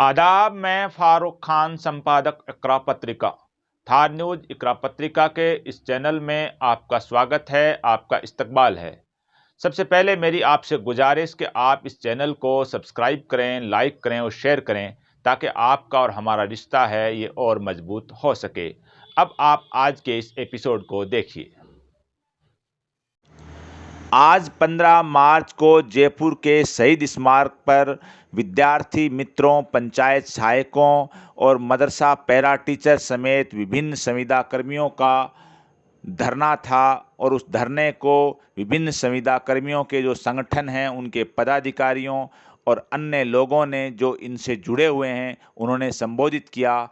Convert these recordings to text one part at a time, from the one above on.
आदाब, मैं फारूक खान, संपादक इकरा पत्रिका। थार न्यूज़ इकरा पत्रिका के इस चैनल में आपका स्वागत है, आपका इस्तकबाल है। सबसे पहले मेरी आपसे गुजारिश कि आप इस चैनल को सब्सक्राइब करें, लाइक करें और शेयर करें, ताकि आपका और हमारा रिश्ता है ये और मजबूत हो सके। अब आप आज के इस एपिसोड को देखिए। आज 15 मार्च को जयपुर के शहीद स्मारक पर विद्यार्थी मित्रों, पंचायत सहायकों और मदरसा पैरा टीचर समेत विभिन्न संविदा कर्मियों का धरना था और उस धरने को विभिन्न संविदा कर्मियों के जो संगठन हैं उनके पदाधिकारियों और अन्य लोगों ने जो इनसे जुड़े हुए हैं उन्होंने संबोधित किया।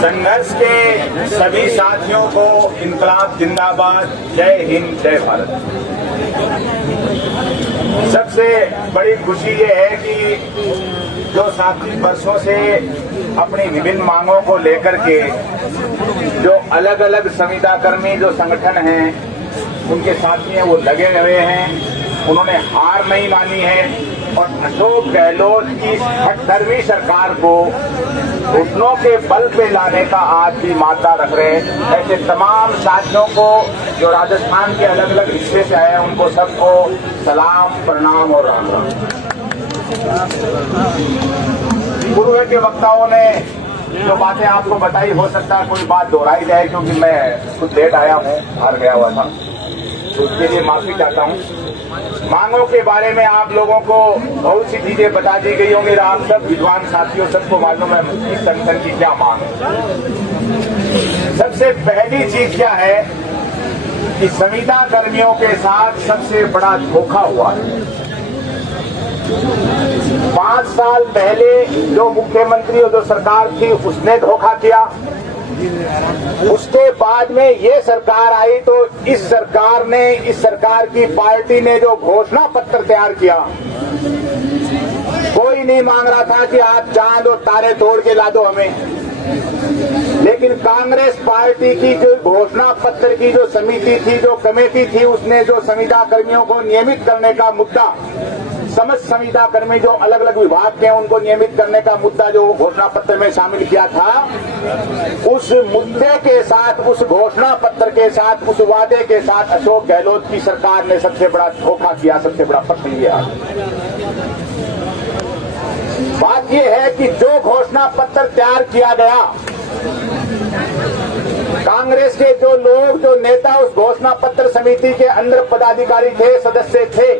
संघर्ष के सभी साथियों को इनकलाब जिंदाबाद, जय हिंद, जय भारत। सबसे बड़ी खुशी ये है कि जो साथी वर्षों से अपनी विभिन्न मांगों को लेकर के जो अलग अलग संविदा कर्मी जो संगठन हैं उनके साथी हैं वो लगे हुए हैं, उन्होंने हार नहीं मानी है और अशोक गहलोत की 78वीं सरकार को घुटनों के बल पे लाने का आज भी मादा रख रहे हैं। ऐसे तमाम साथियों को जो राजस्थान के अलग अलग हिस्से से आए हैं उनको सबको सलाम, प्रणाम और राम राम। पूर्व के वक्ताओं ने जो बातें आपको बताई, हो सकता है कोई बात दोहराई जाए क्योंकि मैं खुद लेट आया हूँ, हार गया हुआ था, तो उसके लिए माफी चाहता हूँ। मांगों के बारे में आप लोगों को बहुत सी चीजें बता दी गई होंगी। आप सब विद्वान साथियों सबको मालूम है इस संगठन की क्या मांग है। सबसे पहली चीज क्या है कि संविदा कर्मियों के साथ सबसे बड़ा धोखा हुआ है। 5 साल पहले जो मुख्यमंत्री और जो सरकार थी उसने धोखा किया, उसके बाद में ये सरकार आई तो इस सरकार की पार्टी ने जो घोषणा पत्र तैयार किया, कोई नहीं मांग रहा था कि आप चांद और तारे तोड़ के ला दो हमें, लेकिन कांग्रेस पार्टी की जो घोषणा पत्र की जो समिति थी, जो कमेटी थी, उसने जो संविदा कर्मियों को नियमित करने का मुद्दा, समस्त संविदा कर्मी जो अलग अलग विभाग के हैं उनको नियमित करने का मुद्दा जो घोषणा पत्र में शामिल किया था, उस मुद्दे के साथ, उस घोषणा पत्र के साथ, उस वादे के साथ अशोक गहलोत की सरकार ने सबसे बड़ा धोखा किया, सबसे बड़ा पत्र लिया। बात यह है कि जो घोषणा पत्र तैयार किया गया, कांग्रेस के जो लोग, जो नेता उस घोषणा पत्र समिति के अंदर पदाधिकारी थे, सदस्य थे,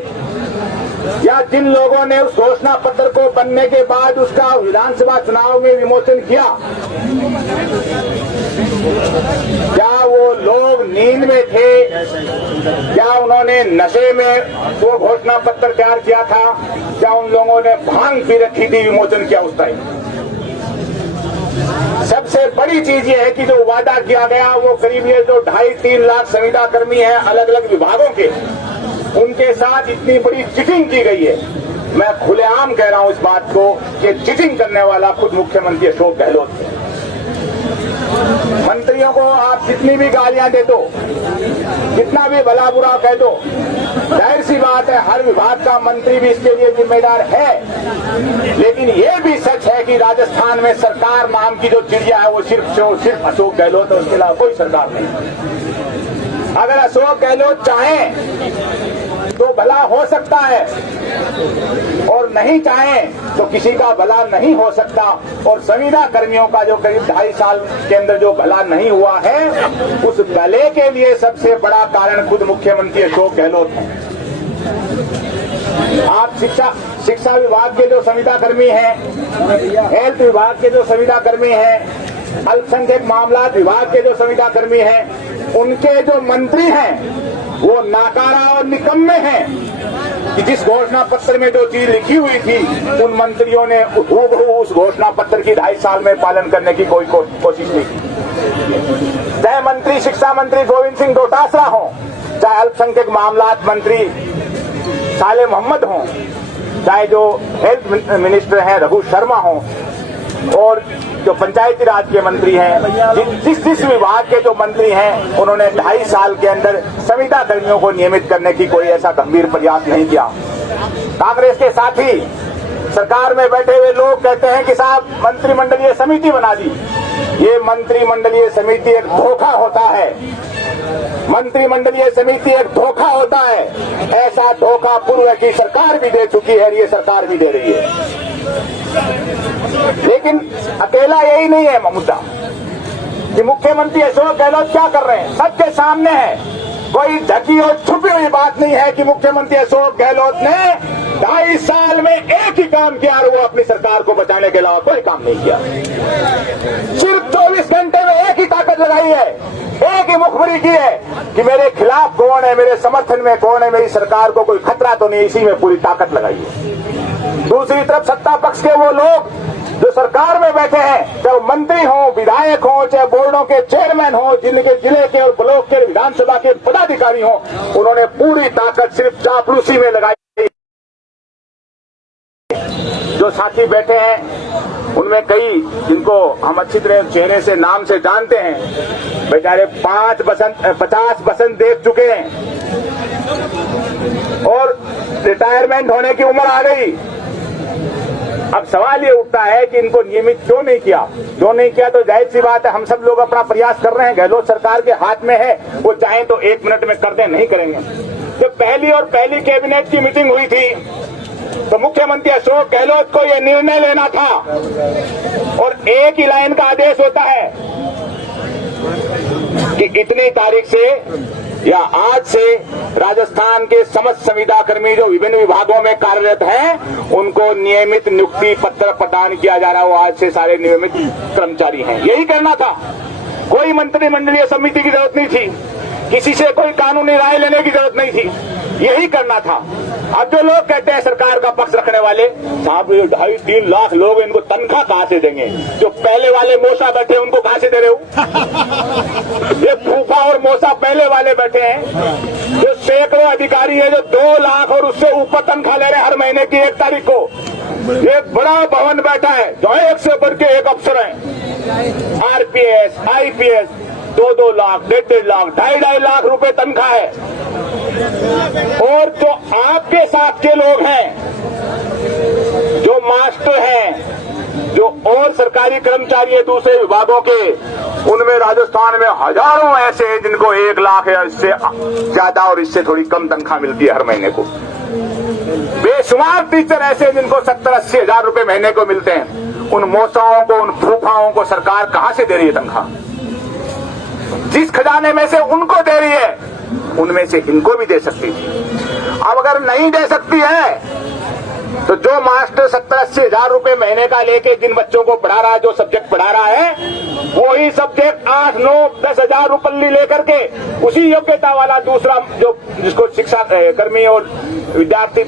या जिन लोगों ने उस घोषणा पत्र को बनने के बाद उसका विधानसभा चुनाव में विमोचन किया, क्या वो लोग नींद में थे, क्या उन्होंने नशे में वो घोषणा पत्र तैयार किया था, क्या उन लोगों ने भांग पी रखी थी विमोचन किया उस टाइम? सबसे बड़ी चीज ये है कि जो वादा किया गया वो करीब ये जो 2.5-3 लाख संविदा कर्मी हैं अलग अलग विभागों के, उनके साथ इतनी बड़ी चिटिंग की गई है। मैं खुलेआम कह रहा हूं इस बात को कि चिटिंग करने वाला खुद मुख्यमंत्री अशोक गहलोत है। मंत्रियों को आप जितनी भी गालियां दे दो, जितना भी भला बुरा कह दो, जाहिर सी बात है हर विभाग का मंत्री भी इसके लिए जिम्मेदार है, लेकिन ये भी सच है कि राजस्थान में सरकार नाम की जो चिड़िया है वो सिर्फ अशोक गहलोत है, उसके अलावा कोई सरकार नहीं। अगर अशोक गहलोत चाहें तो भला हो सकता है और नहीं चाहें तो किसी का भला नहीं हो सकता। और संविदा कर्मियों का जो करीब 2.5 साल के अंदर जो भला नहीं हुआ है, उस भले के लिए सबसे बड़ा कारण खुद मुख्यमंत्री अशोक गहलोत है। आप शिक्षा विभाग के जो संविदा कर्मी हैं, हेल्थ विभाग के जो संविदा कर्मी हैं, अल्पसंख्यक मामलात विभाग के जो संविदा कर्मी हैं, उनके जो मंत्री हैं वो नाकारा और निकम्मे हैं कि जिस घोषणा पत्र में जो चीज लिखी हुई थी उन मंत्रियों ने हूबहू उस घोषणा पत्र की 2.5 साल में पालन करने की कोई कोशिश नहीं की। चाहे मंत्री शिक्षा मंत्री गोविंद सिंह डोटासरा हो, चाहे अल्पसंख्यक मामलात मंत्री साले मोहम्मद हो, चाहे जो हेल्थ मिनिस्टर हैं रघु शर्मा हो, और जो पंचायती राज के मंत्री हैं, जिस विभाग के जो मंत्री हैं, उन्होंने 2.5 साल के अंदर संविदा कर्मियों को नियमित करने की कोई ऐसा गंभीर प्रयास नहीं किया। कांग्रेस के साथी सरकार में बैठे हुए लोग कहते हैं कि साहब मंत्रिमंडलीय समिति बना दी। ये मंत्रिमंडलीय समिति एक धोखा होता है। मंत्रिमंडलीय समिति एक धोखा होता है। ऐसा धोखा पूर्व की सरकार भी दे चुकी है, ये सरकार भी दे रही है। लेकिन अकेला यही नहीं है मुद्दा कि मुख्यमंत्री अशोक गहलोत क्या कर रहे हैं, सबके सामने है। कोई ढकी और छुपी हुई बात नहीं है कि मुख्यमंत्री अशोक गहलोत ने 2.5 साल में एक ही काम किया और वो अपनी सरकार को बचाने के अलावा कोई काम नहीं किया। सिर्फ 24 घंटे में एक ही ताकत लगाई है, एक ही मुखबरी की है कि मेरे खिलाफ कौन है, मेरे समर्थन में कौन है, मेरी सरकार को कोई खतरा तो नहीं, इसी में पूरी ताकत लगाई है। दूसरी तरफ सत्ता पक्ष के वो लोग जो सरकार में बैठे हैं, चाहे मंत्री हो, विधायक हो, चाहे बोर्डों के चेयरमैन हो, जिनके जिले के और ब्लॉक के विधानसभा के पदाधिकारी हो, उन्होंने पूरी ताकत सिर्फ चापलूसी में लगाई। जो साथी बैठे हैं उनमें कई जिनको हम अच्छी तरह चेहरे से नाम से जानते हैं, बेचारे 50 बसंत देख चुके हैं और रिटायरमेंट होने की उम्र आ गई। अब सवाल ये उठता है कि इनको नियमित क्यों नहीं किया तो जाहिर सी बात है, हम सब लोग अपना प्रयास कर रहे हैं। गहलोत सरकार के हाथ में है, वो चाहें तो 1 मिनट में कर दें, नहीं करेंगे। जब पहली कैबिनेट की मीटिंग हुई थी तो मुख्यमंत्री अशोक गहलोत को यह निर्णय लेना था और एक ही लाइन का आदेश होता है कि इतनी तारीख से या आज से राजस्थान के समस्त संविदा कर्मी जो विभिन्न विभागों में कार्यरत हैं, उनको नियमित नियुक्ति पत्र प्रदान किया जा रहा है। वो आज से सारे नियमित कर्मचारी हैं। यही करना था। कोई मंत्रिमंडलीय समिति की जरूरत नहीं थी, किसी से कोई कानूनी राय लेने की जरूरत नहीं थी, यही करना था। अब जो लोग कहते हैं सरकार का पक्ष रखने वाले, साहब 2.5-3 लाख लोग, इनको तनख्वाह कहां से देंगे? जो पहले वाले मोसा बैठे हैं उनको कहां से दे रहे हो? ये फूफा और मोसा पहले वाले बैठे हैं, जो सैकड़ों अधिकारी हैं जो 2 लाख और उससे ऊपर तनख्वाह ले रहे हैं हर महीने की 1 तारीख को। एक बड़ा भवन बैठा है जो एक से बढ़ के एक अफसर है, आरपीएस, आईपीएस, 2-2 लाख, 1.5 लाख, 2.5 लाख रुपए तनख्वाह है। और जो आपके साथ के लोग हैं, जो मास्टर हैं, जो और सरकारी कर्मचारी हैं दूसरे विभागों के, उनमें राजस्थान में हजारों ऐसे हैं जिनको 1 लाख या इससे ज्यादा और इससे थोड़ी कम तनख्वाह मिलती है हर महीने को। बेशुमार टीचर ऐसे हैं जिनको 70-80 हजार रुपए महीने को मिलते हैं। उन मौसाओं को, उन फूफाओं को सरकार कहां से दे रही है तनख्वाह? जिस खजाने में से उनको दे रही है, उनमें से इनको भी दे सकती थी। अब अगर नहीं दे सकती है तो जो मास्टर 70-80 हजार रुपए महीने का लेके जिन बच्चों को पढ़ा रहा है, जो सब्जेक्ट पढ़ा रहा है, वही सब्जेक्ट 8-9-10 हजार रुपये लेकर के उसी योग्यता वाला दूसरा जो जिसको शिक्षा कर्मी और विद्यार्थी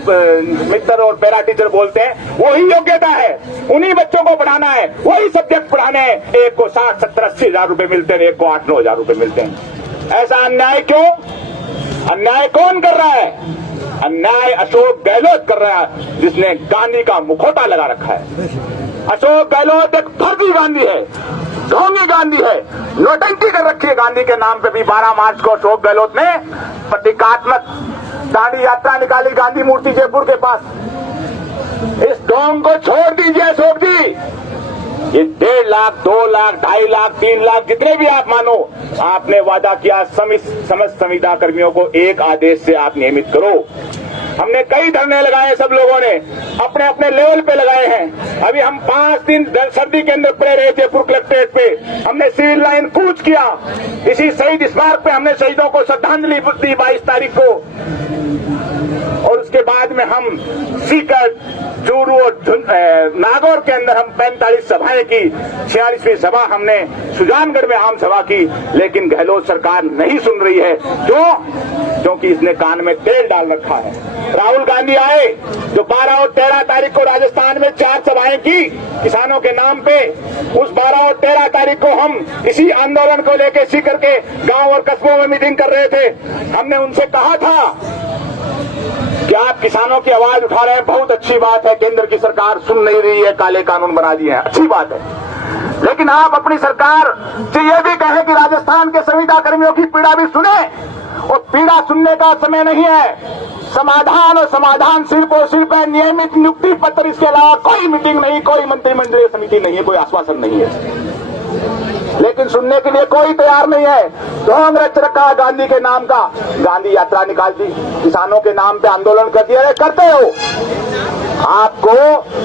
मित्र और पैरा टीचर बोलते हैं, वही योग्यता है, उन्हीं बच्चों को पढ़ाना है, वही सब्जेक्ट पढ़ाने हैं। एक को 60-70-80 हजार रुपए मिलते हैं, एक को 8-9 हजार रुपए मिलते हैं। ऐसा अन्याय क्यों? अन्याय कौन कर रहा है? अन्याय अशोक गहलोत कर रहा है, जिसने गांधी का मुखौटा लगा रखा है। अशोक गहलोत एक फर्जी गांधी है, ढोंगी गांधी है, नौटंकी कर रखी है गांधी के नाम पे भी। 12 मार्च को अशोक गहलोत ने प्रतीकात्मक दांडी यात्रा निकाली गांधी मूर्ति जयपुर के पास। इस ढोंग को छोड़ दीजिए अशोक जी। ये 1.5 लाख, 2 लाख, 2.5 लाख, 3 लाख, जितने भी आप मानो, आपने वादा किया समस्त संविदा कर्मियों को एक आदेश से आप नियमित करो। हमने कई धरने लगाए, सब लोगों ने अपने अपने लेवल पे लगाए हैं। अभी हम 5 दिन सर्दी के अंदर पड़े रहे जयपुर कलेक्ट्रेट पे, हमने सिविल लाइन कूच किया। इसी शहीद स्मारक पे हमने शहीदों को श्रद्धांजलि दी 22 तारीख को। और उसके बाद में हम सीकर, चूरू और नागौर के अंदर हम 45 सभाएं की। 46वीं सभा हमने सुजानगढ़ में आम सभा की, लेकिन गहलोत सरकार नहीं सुन रही है। क्यों? क्योंकि इसने कान में तेल डाल रखा है। राहुल गांधी आए जो 12 और 13 तारीख को राजस्थान में 4 सभाएं की किसानों के नाम पे। उस 12 और 13 तारीख को हम इसी आंदोलन को लेकर सीकर के गांव और कस्बों में मीटिंग कर रहे थे। हमने उनसे कहा था कि आप किसानों की आवाज उठा रहे हैं, बहुत अच्छी बात है। केंद्र की सरकार सुन नहीं रही है, काले कानून बना दिए हैं, अच्छी बात है। लेकिन आप अपनी सरकार से ये भी कहें कि राजस्थान के संविदा कर्मियों की पीड़ा भी सुने, और पीड़ा सुनने का समय नहीं है। समाधान और समाधान सिर्फ और सिर्फ है नियमित नियुक्ति पत्र, इसके अलावा कोई मीटिंग नहीं, कोई मंत्रिमंडलीय समिति नहीं है, कोई आश्वासन नहीं है। लेकिन सुनने के लिए कोई तैयार नहीं है। ढोंग रच रखा है गांधी के नाम का। गांधी यात्रा निकाल दी, किसानों के नाम पे आंदोलन कर दिया। करते हो, आपको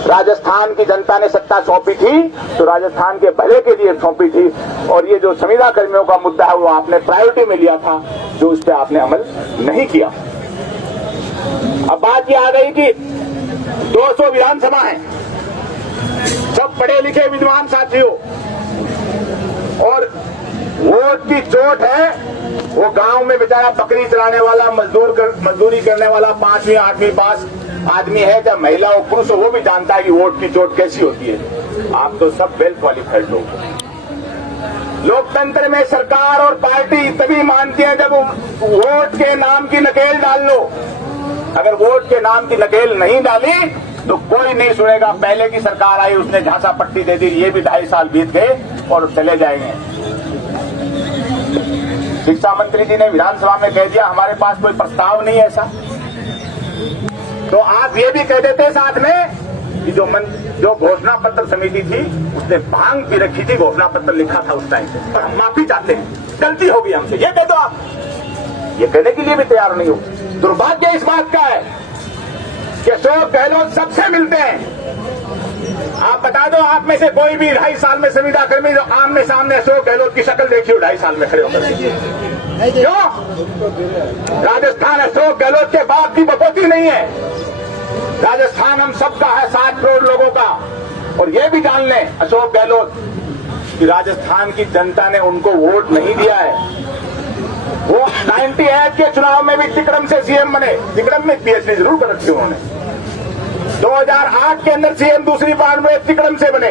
राजस्थान की जनता ने सत्ता सौंपी थी तो राजस्थान के भले के लिए सौंपी थी, और ये जो संविदा कर्मियों का मुद्दा है वो आपने प्रायोरिटी में लिया था, जो उस पर आपने अमल नहीं किया। अब बात ये आ गई कि 200 विधानसभा है, सब पढ़े लिखे विद्वान साथियों, और वोट की चोट है। वो गांव में बेचारा बकरी चलाने वाला, मजदूरी करने वाला 5वीं 8वीं पास आदमी है, चाहे महिला हो पुरुष हो, वो भी जानता है कि वोट की चोट कैसी होती है। आप तो सब वेल क्वालिफाइड लोग। लोकतंत्र में सरकार और पार्टी तभी मानती है जब वोट के नाम की नकेल डाल लो। अगर वोट के नाम की नकेल नहीं डाली तो कोई नहीं सुनेगा। पहले की सरकार आई, उसने झांसा पट्टी दे दी, ये भी 2.5 साल बीत गए और चले जाएंगे। शिक्षा मंत्री जी ने विधानसभा में कह दिया हमारे पास कोई प्रस्ताव नहीं है ऐसा। तो आप ये भी कह देते साथ में कि जो घोषणा पत्र समिति थी उसने भांग पी रखी थी, घोषणा पत्र लिखा था उस टाइम पे, पर हम माफी चाहते हैं, गलती होगी हमसे, ये कह दो आप। ये कहने के लिए भी तैयार नहीं हो। दुर्भाग्य इस बात का है कि अशोक गहलोत सबसे मिलते हैं। आप बता दो, आप में से कोई भी 2.5 साल में संविदा कर्मी जो आमने सामने अशोक गहलोत की शक्ल देखी हो 2.5 साल में खड़े होकर? क्यों? राजस्थान अशोक गहलोत के बाप की बपोती नहीं है। राजस्थान हम सबका है, 7 करोड़ लोगों का। और ये भी जान लें अशोक गहलोत कि राजस्थान की जनता ने उनको वोट नहीं दिया है। वो 98 के चुनाव में भी तिकड़म से सीएम बने। तिकड़म में पीएचडी जरूर कर रखी उन्होंने। 2008 के अंदर सीएम दूसरी बार में तिकड़म से बने,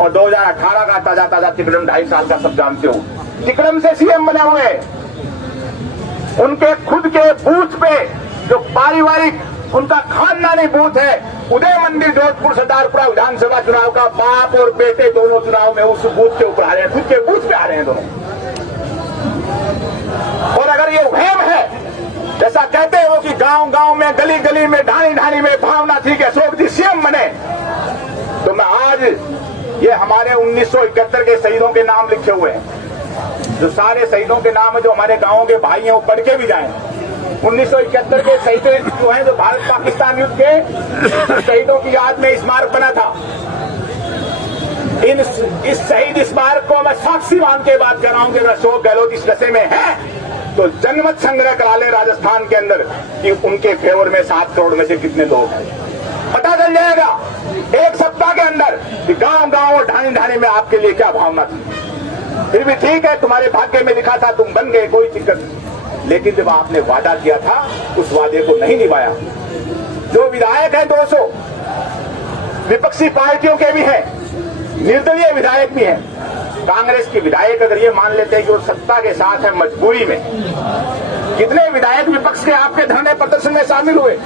और 2018 का ताजा ताजा तिकड़म 2.5 साल का सब जानते हो, तिकड़म से सीएम बने हुए। उनके खुद के बूथ पे जो पारिवारिक उनका खानदानी बूथ है, उदय मंदिर जोधपुर सरदारपुरा विधानसभा चुनाव का बाप और बेटे दोनों चुनाव में उस बूथ के ऊपर आ रहे हैं, खुद के बूथ पे आ रहे हैं दोनों। और अगर ये वहम है, जैसा कहते हैं वो कि गांव गांव में, गली गली में, ढाणी ढाणी में भावना थी कि अशोक जी सीएम बने, तो मैं आज ये हमारे 1971 के शहीदों के नाम लिखे हुए हैं, जो सारे शहीदों के नाम है, जो हमारे गांवों के भाई हैं, वो पढ़ के भी जाएं। 1971 के शहीद जो हैं, जो भारत पाकिस्तान युद्ध के शहीदों की याद में स्मारक बना था। इस शहीद स्मारक को मैं साक्षी मान के बात कर रहा हूं कि अगर अशोक गहलोत इस नशे में है तो जनमत संग्रह करा ले राजस्थान के अंदर कि उनके फेवर में 7 करोड़ में से कितने लोग हैं। पता चल जाएगा 1 सप्ताह के अंदर कि गांव गांव और ढाणी ढाणी में आपके लिए क्या भावना थी। फिर भी ठीक है, तुम्हारे भाग्य में लिखा था, तुम बन गए, कोई दिक्कत नहीं। लेकिन जब आपने वादा किया था उस वादे को नहीं निभाया। जो विधायक हैं 200 विपक्षी पार्टियों के भी हैं, निर्दलीय विधायक भी हैं। कांग्रेस के विधायक अगर ये मान लेते हैं कि वो सत्ता के साथ है मजबूरी में, कितने विधायक विपक्ष के आपके धरने प्रदर्शन में शामिल हुए?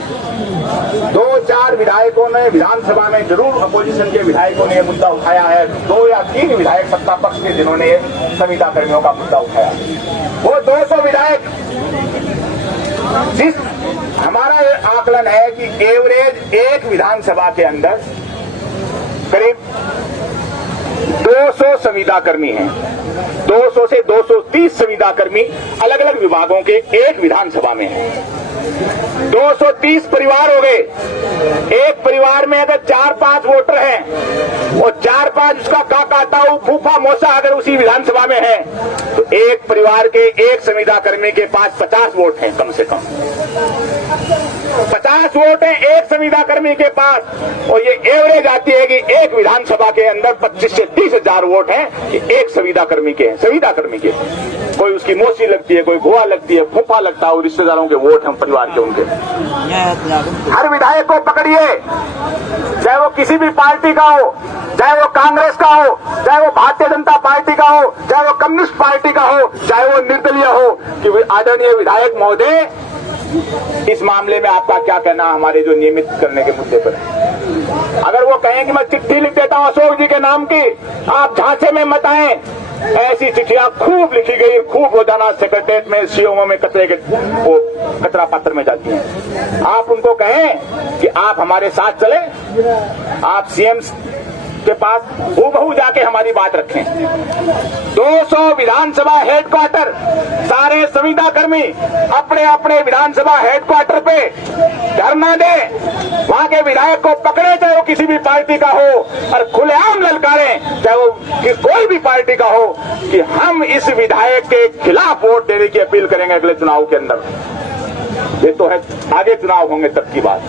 2-4 विधायकों ने विधानसभा में जरूर, अपोजिशन के विधायकों ने यह मुद्दा उठाया है। 2 या 3 विधायक सत्ता पक्ष के जिन्होंने संविदा कर्मियों का मुद्दा उठाया। वो 200 विधायक, जिस हमारा ये आकलन है कि एवरेज एक विधानसभा के अंदर करीब 200 संविदा कर्मी हैं। 200 से 230 संविदा कर्मी अलग अलग विभागों के एक विधानसभा में हैं। 230 परिवार हो गए। एक परिवार में अगर 4-5 वोटर हैं और 4-5 उसका काका ताऊ फूफा मौसा अगर उसी विधानसभा में है तो एक परिवार के एक संविदा कर्मी के पास 50 वोट हैं कम से कम। 50 वोट हैं एक संविदा कर्मी के पास, और ये एवरेज आती है कि एक विधानसभा के अंदर 25 से 30 हजार वोट हैं कि एक संविदा कर्मी के हैं। संविदा कर्मी के, कोई उसकी मौसी लगती है, कोई बुआ लगती है, फूफा लगता है, रिश्तेदारों के वोट हैं परिवार के उनके। हर विधायक को पकड़िए, चाहे वो किसी भी पार्टी का हो, चाहे वो कांग्रेस का हो, चाहे वो भारतीय जनता पार्टी का हो, चाहे वो कम्युनिस्ट पार्टी का हो, चाहे वो निर्दलीय हो, कि आदरणीय विधायक महोदय इस मामले में आपका क्या कहना हमारे जो नियमित करने के मुद्दे पर है? अगर वो कहें कि मैं चिट्ठी लिख देता हूं अशोक जी के नाम की, आप झांसे में मत आए, ऐसी चिट्ठियां खूब लिखी गई, खूब रोजाना सेक्रेटरीट में, सीओ में कचरा पात्र में जाती हैं। आप उनको कहें कि आप हमारे साथ चले, आप सीएम के पास हूबहू जाके हमारी बात रखें। 200 विधानसभा हेडक्वार्टर, सारे संविदा कर्मी अपने अपने विधानसभा हेडक्वार्टर पे धरना दें, वहां के विधायक को पकड़े, चाहे वो किसी भी पार्टी का हो, और खुलेआम ललकारें, चाहे वो कोई भी पार्टी का हो, कि हम इस विधायक के खिलाफ वोट देने की अपील करेंगे अगले चुनाव के अंदर। ये तो है, आगे चुनाव होंगे तब की बात,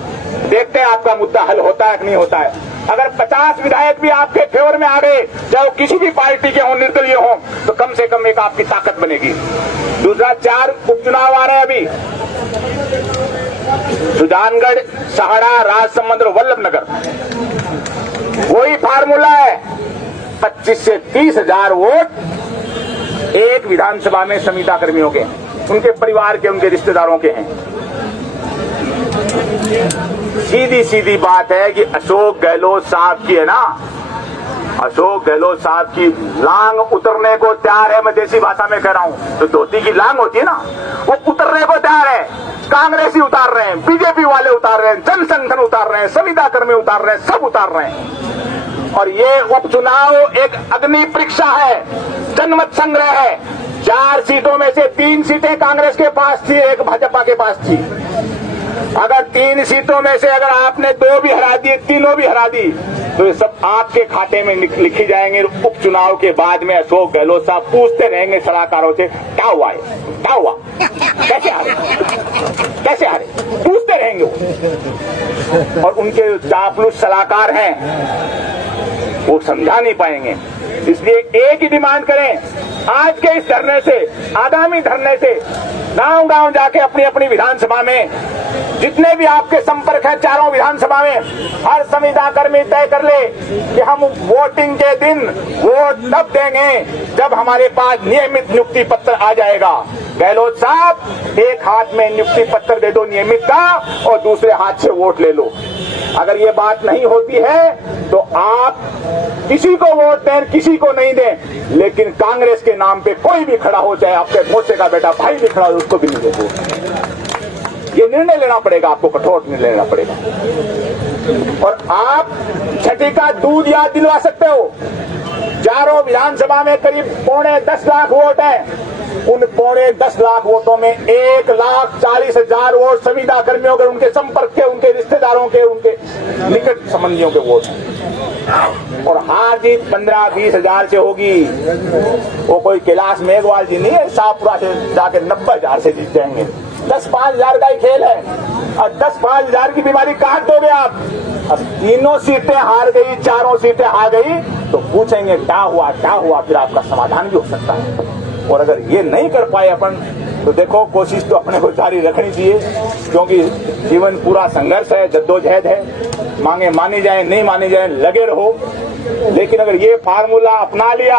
देखते हैं आपका मुद्दा हल होता है कि नहीं होता है। अगर 50 विधायक भी आपके फेवर में आ गए, चाहे वो किसी भी पार्टी के हों, निर्दलीय हों, तो कम से कम एक आपकी ताकत बनेगी। दूसरा, 4 उपचुनाव आ रहे हैं अभी, सुजानगढ़, सहाड़ा, राजसमंद और वल्लभनगर। वही फार्मूला है, 25 से 30 हजार वोट एक विधानसभा में संविदा कर्मियों के, उनके परिवार के, उनके रिश्तेदारों के हैं। सीधी सीधी बात है कि अशोक गहलोत साहब की है ना, अशोक गहलोत साहब की लांग उतरने को तैयार है। मैं देसी भाषा में कह रहा हूं, तो धोती की लांग होती है ना, वो उतरने को तैयार है। कांग्रेसी उतार रहे हैं, बीजेपी वाले उतार रहे हैं, जन संगठन उतार रहे हैं, संविदा कर्मी उतार रहे हैं, सब उतार रहे हैं। और ये उपचुनाव एक अग्नि परीक्षा है, जनमत संग्रह है। 4 सीटों में से 3 सीटें कांग्रेस के पास थी, 1 भाजपा के पास थी। अगर 3 सीटों में से अगर आपने 2 भी हरा दी, तीनों भी हरा दी, तो ये सब आपके खाते में लिखी जाएंगे। उपचुनाव के बाद में अशोक गहलोत साहब पूछते रहेंगे सलाहकारों से, क्या हुआ है, क्या हुआ, कैसे हारे, कैसे हारे, पूछते रहेंगे वो। और उनके चापलूस सलाहकार हैं, वो समझा नहीं पाएंगे। इसलिए एक ही डिमांड करें, आज के इस धरने से, आगामी धरने से, गांव गांव जाके अपनी अपनी विधानसभा में जितने भी आपके संपर्क हैं, 4 विधानसभा में, हर संविदा कर्मी तय कर ले कि हम वोटिंग के दिन वोट तब देंगे जब हमारे पास नियमित नियुक्ति पत्र आ जाएगा। गहलोत साहब, एक हाथ में नियुक्ति पत्र दे दो नियमित का, और दूसरे हाथ से वोट ले लो। अगर ये बात नहीं होती है तो आप किसी को वोट दें, किसी को नहीं दें, लेकिन कांग्रेस के नाम पे कोई भी खड़ा हो, चाहे आपके मोर्चे का बेटा भाई भी खड़ा हो, उसको भी नहीं दें। ये निर्णय लेना पड़ेगा, आपको कठोर निर्णय लेना पड़ेगा। और आप छठी का दूध याद दिलवा सकते हो। 4 विधानसभा में करीब 10 लाख वोट हैं। उन 10 लाख वोटों में 1,40,000 वोट संविदा कर्मियों के, उनके संपर्क के, उनके रिश्तेदारों के, उनके निकट संबंधियों के वोट हैं। और हार जीत 15-20 हजार से होगी। वो कोई कैलाश मेघवाल जी नहीं है, शाहपुरा से जाके 90,000 से जीत जाएंगे। 10-5 हजार का ही खेल है, और 10-5 हजार की बीमारी काट दोगे आप। अब 3 सीटें हार गई, 4 सीटें आ गई, तो पूछेंगे क्या हुआ, क्या हुआ, फिर आपका समाधान भी हो सकता है। और अगर ये नहीं कर पाए अपन, तो देखो कोशिश तो अपने को जारी रखनी चाहिए, क्योंकि जीवन पूरा संघर्ष है, जद्दोजहद है। मांगे मानी जाए, नहीं मानी जाए, लगे रहो। लेकिन अगर ये फार्मूला अपना लिया,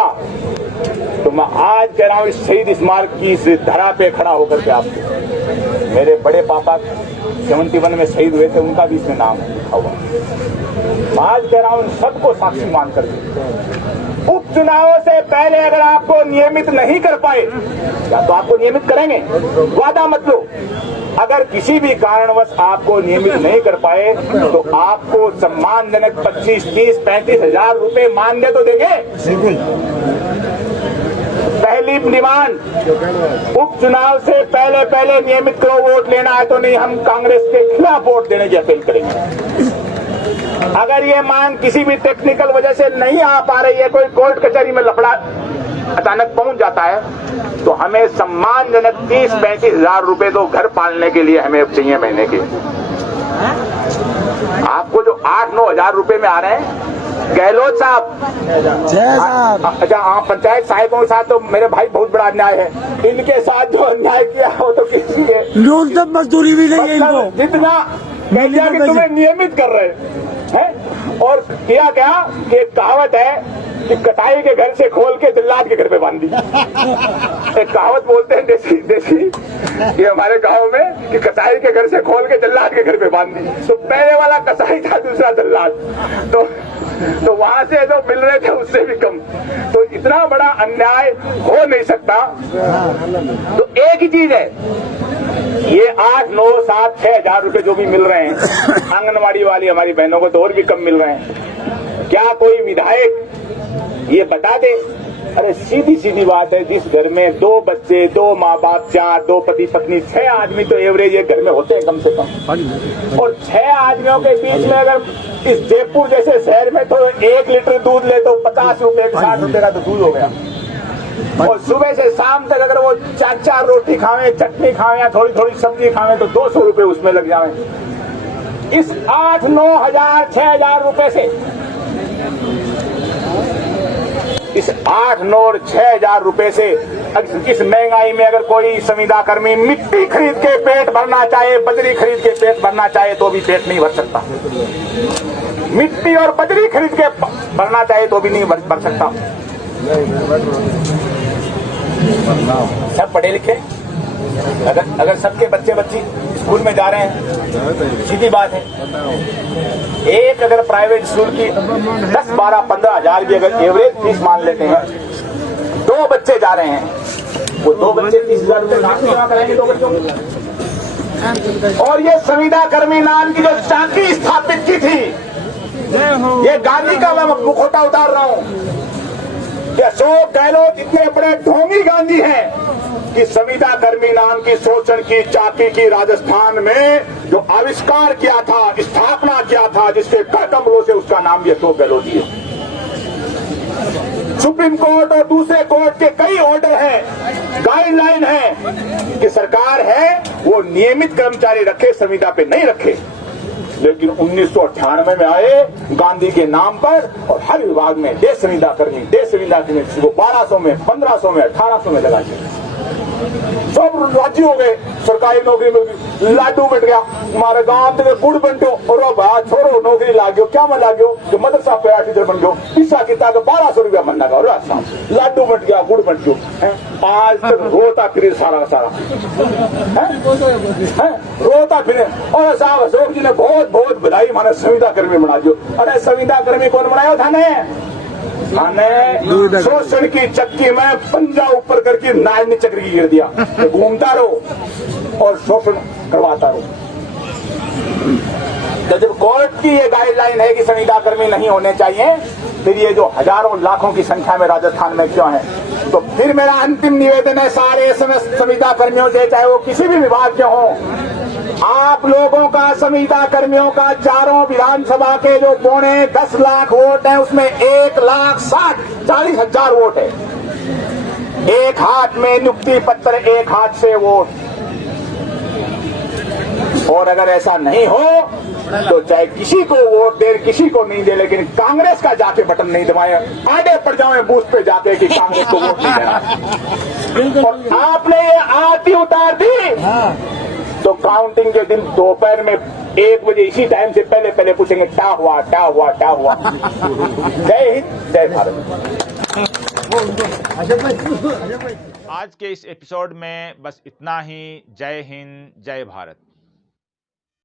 तो मैं आज कह रहा हूं, इस शहीद स्मारक की इस धरा पे खड़ा होकर के आपको, मेरे बड़े पापा 71 में शहीद हुए थे, उनका भी इसमें नाम लिखा हुआ। मैं आज कह रहा हूं, सबको साक्षी मान करके, उपचुनावों से पहले अगर आपको नियमित नहीं कर पाए, या तो आपको नियमित करेंगे, वादा मत लो। अगर किसी भी कारणवश आपको नियमित नहीं कर पाए, तो आपको सम्मानजनक 25, 30, 35 हजार रुपए मानदेय तो देंगे। पहली डिमांड, उपचुनाव से पहले नियमित करो, वोट लेना है तो नहीं, हम कांग्रेस के खिलाफ वोट देने की अपील करेंगे। अगर ये मांग किसी भी टेक्निकल वजह से नहीं आ पा रही है, कोई कोर्ट कचहरी में लफड़ा अचानक पहुंच जाता है, तो हमें सम्मानजनक 30-35 हजार रुपए तो घर पालने के लिए हमें चाहिए महीने के। आपको जो 8-9 हजार रुपए में आ रहे हैं, गहलोत साहब, अच्छा आप पंचायत सहायकों के साथ तो मेरे भाई बहुत बड़ा अन्याय है। इनके साथ जो अन्याय किया हो तो किसी न्यूनतम मजदूरी भी नहीं है इनको, जितना कह दिया कि तुम्हें नियमित कर रहे हैं। और किया क्या कि एक कहावत है कि कटाई के घर से खोल के जल्लाद के घर पे बांध दी। एक कहावत बोलते हैं देसी देसी ये हमारे गांव में कि कसाई के घर से खोल के जल्लाद के घर पे बांध दी। तो पहले वाला कसाई था, दूसरा जल्लाद। तो वहां से जो मिल रहे थे उससे भी कम। तो इतना बड़ा अन्याय हो नहीं सकता। तो एक ही चीज है, ये 8, 9, 7, 6 हजार रुपए जो भी मिल रहे हैं आंगनवाड़ी वाली हमारी बहनों को तो और भी कम मिल रहे हैं। क्या कोई विधायक ये बता दे? अरे सीधी सीधी बात है, जिस घर में 2 बच्चे, 2 माँ बाप, 4, 2 पति पत्नी, 6 आदमी तो एवरेज एक घर में होते हैं कम से कम। और 6 आदमियों के बीच में अगर इस जयपुर जैसे शहर में तो 1 लीटर दूध ले तो 50 रुपए, 60 रुपए का तो दूध हो गया। और सुबह से शाम तक अगर वो 4 रोटी खावे, चटनी खावे या थोड़ी थोड़ी सब्जी खावे तो 200 रुपए उसमें लग जावे। इस 8, 9 हजार, 6 हजार रुपए से, इस 8, 9 और 6 हजार रुपए से इस महंगाई में अगर कोई संविदा कर्मी मिट्टी खरीद के पेट भरना चाहे, बजरी खरीद के पेट भरना चाहे तो भी पेट नहीं भर सकता। मिट्टी और बजरी खरीद के भरना चाहे तो भी नहीं भर सकता। सब पढ़े लिखे, अगर सबके बच्चे बच्ची स्कूल में जा रहे हैं, सीधी बात है, एक अगर प्राइवेट स्कूल की 10, 12, 15 हजार भी अगर एवरेज फीस मान लेते हैं, 2 बच्चे जा रहे हैं, वो 2 बच्चे 30,000 रुपए जमा कराएंगे 2 बच्चों को। और ये संविदा कर्मी नाम की जो चाकरी स्थापित की थी, ये गांधी का मैं मुखौटा उतार रहा हूं। अशोक गहलोत इतने बड़े ढोंगी गांधी हैं कि संविदा कर्मी नाम की शोषण की चाकी की राजस्थान में जो आविष्कार किया था, स्थापना किया था, जिसके कर कमलों से उसका नाम भी अशोक गहलोत ही है। सुप्रीम कोर्ट और दूसरे कोर्ट के कई ऑर्डर हैं, गाइडलाइन है कि सरकार है वो नियमित कर्मचारी रखे, संविदा पे नहीं रखे। लेकिन 1998 में आए गांधी के नाम पर और हर विभाग में दे संविदा कर्मी वो 1200 में, 1500 में, 1800 में लगा दिया। सब राजी हो गए, सरकारी नौकरी मिल गई, लाडू बट गया। हमारे गांव में गुड़ बंटो और छोड़ो नौकरी लागो, क्या मन लागो जो मदरसा पैरा टीचर बन गयो, पिस्सा किता 1200 रुपया मन लगा, लाडू बट गया, गुड़ बट गयो। आज तक रोता फिरे सारा रोता फिरे। और साहब अशोक जी ने बहुत बहुत बधाई माने संविदा कर्मी बना दियो। अरे संविदा कर्मी कौन बनाया था ने? शोषण की चक्की में पंजा ऊपर करके नारनी चक्र की गिर दिया, घूमता रहो और शोषण करवाता रहो। तो जब कोर्ट की ये गाइडलाइन है कि संविदा कर्मी नहीं होने चाहिए, फिर ये जो हजारों लाखों की संख्या में राजस्थान में क्यों है? तो फिर मेरा अंतिम निवेदन है सारे संविदा कर्मियों से, चाहे वो किसी भी विभाग के हों, आप लोगों का, संविदा कर्मियों का, चारों विधानसभा के जो 10 लाख वोट है उसमें 1,40,000 वोट है। एक हाथ में नियुक्ति पत्र, एक हाथ से वोट। और अगर ऐसा नहीं हो तो चाहे किसी को वोट दे, किसी को नहीं दे, लेकिन कांग्रेस का जाके बटन नहीं दबाए, आगे पड़ जाए बूथ पे जाके कि कांग्रेस को वोट नहीं देना। और आपने ये आरती उतार दी तो काउंटिंग के दिन दोपहर में 1 बजे इसी टाइम से पहले पूछेंगे क्या हुआ। जय हिंद, जय भारत। आज के इस एपिसोड में बस इतना ही। जय हिंद, जय भारत।